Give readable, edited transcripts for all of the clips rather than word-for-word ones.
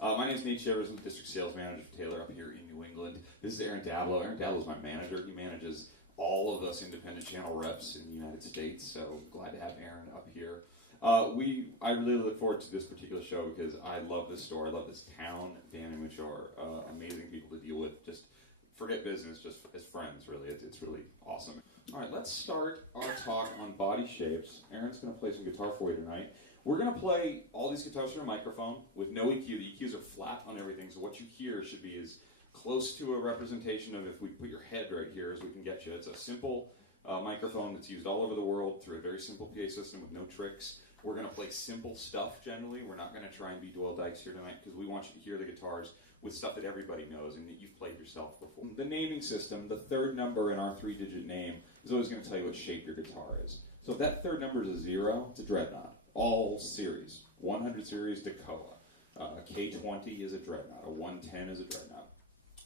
My name is Nate Shivers. I'm the District Sales Manager for Taylor up here in New England. This is Aaron Dablow. Aaron Dablow is my manager. He manages all of us independent channel reps in the United States, so glad to have Aaron up here. I really look forward to this particular show because I love this store. I love this town. Dan and Mitch are amazing people to deal with. Just forget business, just as friends, really. It's really awesome. All right, let's start our talk on body shapes. Aaron's going to play some guitar for you tonight. We're going to play all these guitars through a microphone with no EQ. The EQs are flat on everything, so what you hear should be as close to a representation of if we put your head right here as we can get you. It's a simple microphone that's used all over the world through a very simple PA system with no tricks. We're going to play simple stuff generally. We're not going to try and be Doyle Dykes here tonight because we want you to hear the guitars with stuff that everybody knows and that you've played yourself before. The naming system, the third number in our three-digit name, is always going to tell you what shape your guitar is. So if that third number is a 0, it's a dreadnought. All series. 100 series Dakota. K20 is a dreadnought. A 110 is a dreadnought.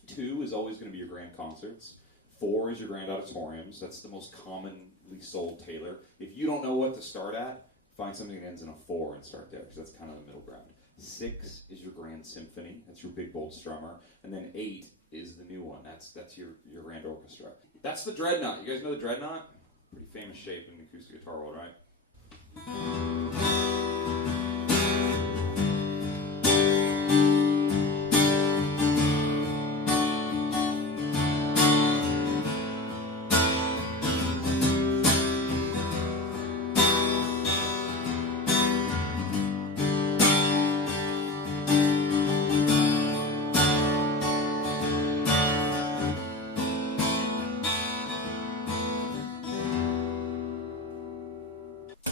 2 is always going to be your grand concerts. 4 is your grand auditoriums. That's the most commonly sold Taylor. If you don't know what to start at, find something that ends in a 4 and start there, because that's kind of the middle ground. 6 is your grand symphony. That's your big, bold strummer. And then 8 is the new one. That's your grand orchestra. That's the dreadnought. You guys know the dreadnought? Pretty famous shape in the acoustic guitar world, right?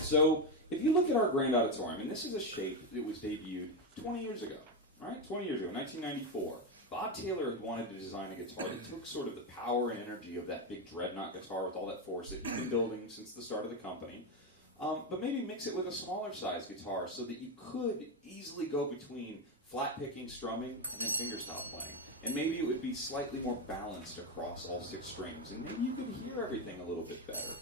So if you look at our grand auditorium, and this is a shape that was debuted 20 years ago, right? 20 years ago, 1994. Bob Taylor wanted to design a guitar that took sort of the power and energy of that big dreadnought guitar with all that force that he's been building since the start of the company, but maybe mix it with a smaller size guitar so that you could easily go between flat picking, strumming, and then fingerstyle playing. And maybe it would be slightly more balanced across all 6 strings, and maybe you could hear everything a little bit better.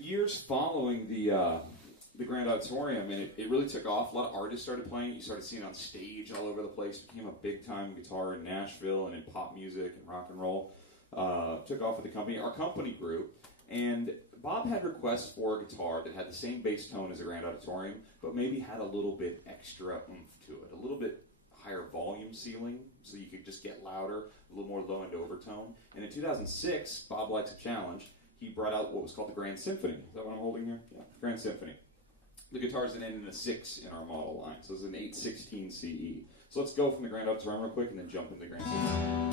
Years following the Grand Auditorium, and it really took off. A lot of artists started playing it. You started seeing it on stage all over the place. It became a big-time guitar in Nashville and in pop music and rock and roll. Took off with the company. Our company grew, and Bob had requests for a guitar that had the same bass tone as a Grand Auditorium, but maybe had a little bit extra oomph to it, a little bit higher volume ceiling, so you could just get louder, a little more low-end overtone. And in 2006, Bob likes a challenge. He brought out what was called the Grand Symphony. Is that what I'm holding here? Yeah, Grand Symphony. The guitars that end in a 6 in our model line. So it's an 816 CE. So let's go from the Grand Auditorium real quick and then jump into the Grand Symphony.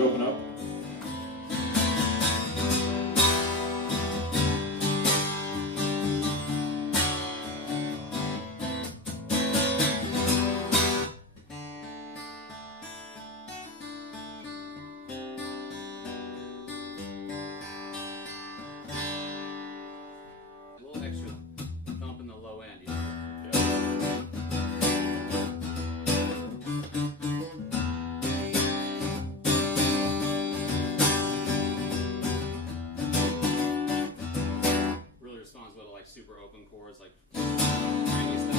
Open up. A little extra thump in the low end, you know? Super open chords, like crazy stuff.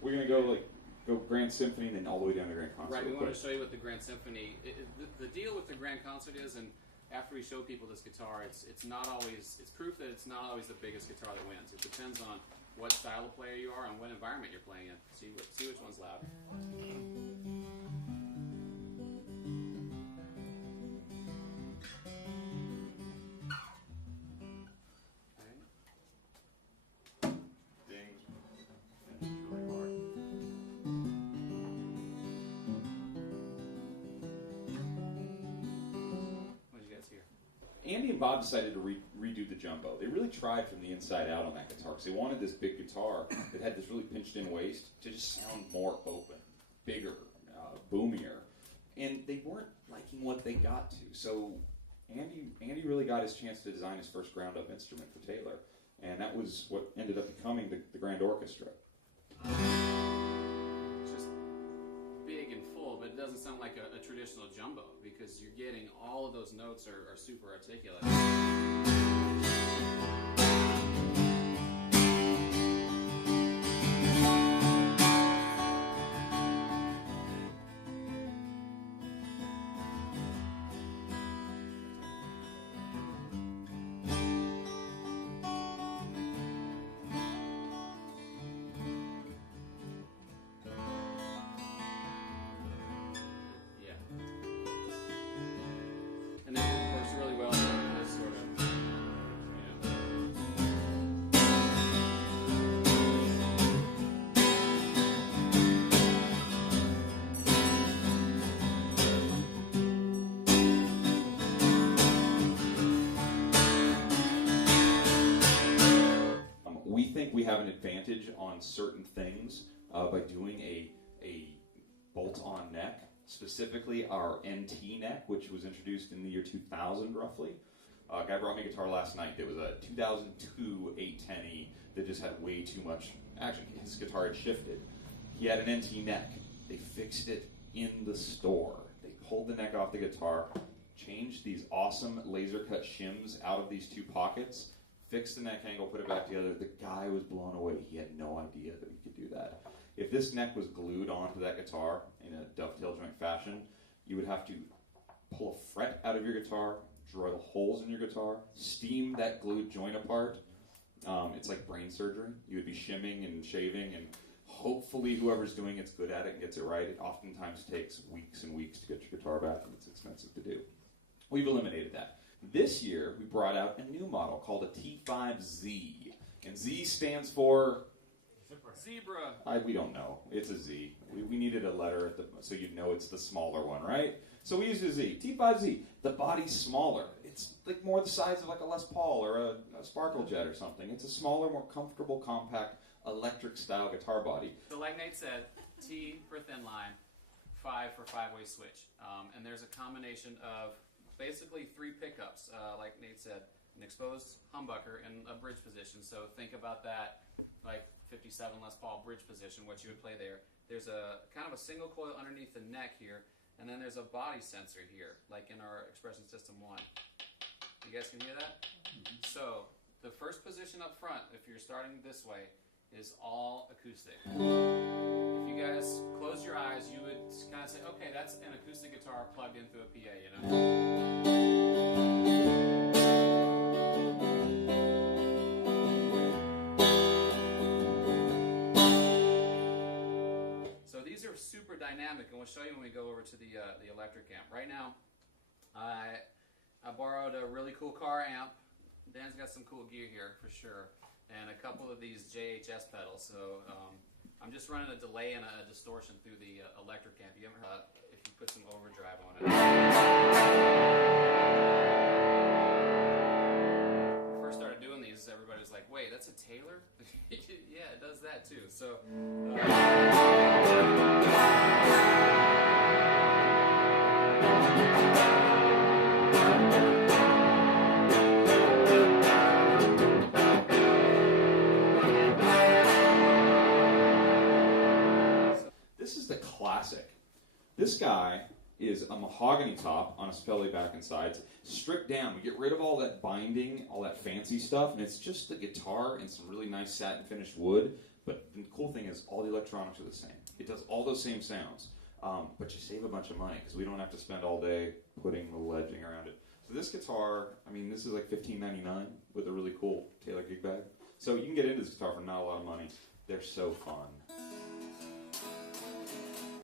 We're gonna go Grand Symphony and then all the way down to Grand Concert. Right. We want to show you what the Grand Symphony. The deal with the Grand Concert is, and after we show people this guitar, it's not always. It's proof that it's not always the biggest guitar that wins. It depends on what style of player you are and what environment you're playing in. See which one's loud. Andy and Bob decided to redo the jumbo. They really tried from the inside out on that guitar because they wanted this big guitar that had this really pinched-in waist to just sound more open, bigger, boomier. And they weren't liking what they got to. So Andy really got his chance to design his first ground-up instrument for Taylor, and that was what ended up becoming the Grand Orchestra. It's just big and full, but it doesn't sound like a traditional jumbo because you're getting all of those notes are super articulate. And then it works really well with this sort of, We think we have an advantage on certain things by doing a bolt-on neck, specifically our NT neck, which was introduced in the year 2000 roughly. A guy brought me a guitar last night that was a 2002 810E that just had way too much action. His guitar had shifted. He had an NT neck. They fixed it in the store. They pulled the neck off the guitar, changed these awesome laser cut shims out of these two pockets, fixed the neck angle, put it back together. The guy was blown away. He had no idea that we could do that. If this neck was glued onto that guitar in a dovetail joint fashion, you would have to pull a fret out of your guitar, drill holes in your guitar, steam that glued joint apart. It's like brain surgery. You would be shimming and shaving, and hopefully whoever's doing it's good at it and gets it right. It oftentimes takes weeks and weeks to get your guitar back, and it's expensive to do. We've eliminated that. This year, we brought out a new model called a T5Z, and Z stands for... Zebra. We don't know. It's a Z. We needed a letter so you'd know it's the smaller one, right? So we used a Z. T5Z. The body's smaller. It's like more the size of like a Les Paul or a Sparkle Jet or something. It's a smaller, more comfortable, compact, electric-style guitar body. So like Nate said, T for thin line, 5 for five-way switch. And there's a combination of basically 3 pickups, like Nate said, an exposed humbucker and a bridge position. So think about that, like 57 Les Paul bridge position, what you would play there. There's a kind of a single coil underneath the neck here, and then there's a body sensor here, like in our Expression System 1. You guys can hear that? Mm-hmm. So the first position up front, if you're starting this way, is all acoustic. If you guys close your eyes, you would kind of say, okay, that's an acoustic guitar plugged in through a PA, you know? Super dynamic, and we'll show you when we go over to the electric amp. Right now, I borrowed a really cool car amp. Dan's got some cool gear here for sure, and a couple of these JHS pedals. So I'm just running a delay and a distortion through the electric amp. You ever if you put some overdrive on it. When I first started doing these, everybody was like, "Wait, that's a Taylor?" Yeah, it does that too. So. This is the classic. This guy is a mahogany top on a Spelly back and sides, stripped down. We get rid of all that binding, all that fancy stuff, and it's just the guitar and some really nice satin finished wood. But the cool thing is all the electronics are the same. It does all those same sounds, but you save a bunch of money because we don't have to spend all day putting the ledging around it. So this guitar, I mean, this is like $15.99 with a really cool Taylor gig bag. So you can get into this guitar for not a lot of money. They're so fun.